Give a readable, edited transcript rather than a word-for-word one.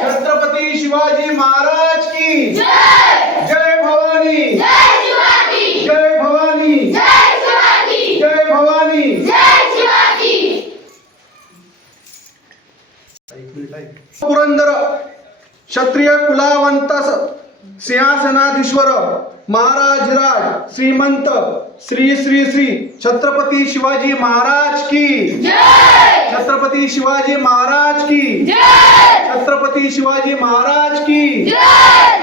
छत्रपती शिवाजी महाराज की जय। जय भवानी, जय शिवाजी, जय भवानी, जय शिवाजी, जय भवानी, जय शिवाजी। पुरंदर क्षत्रिय कुलावंत सिंहासनाधीश्वर महाराजराज श्रीमंत श्री श्री श्री छत्रपती शिवाजी महाराज की जय, छत्रपती शिवाजी महाराज की जय, छत्रपती शिवाजी महाराज की जय।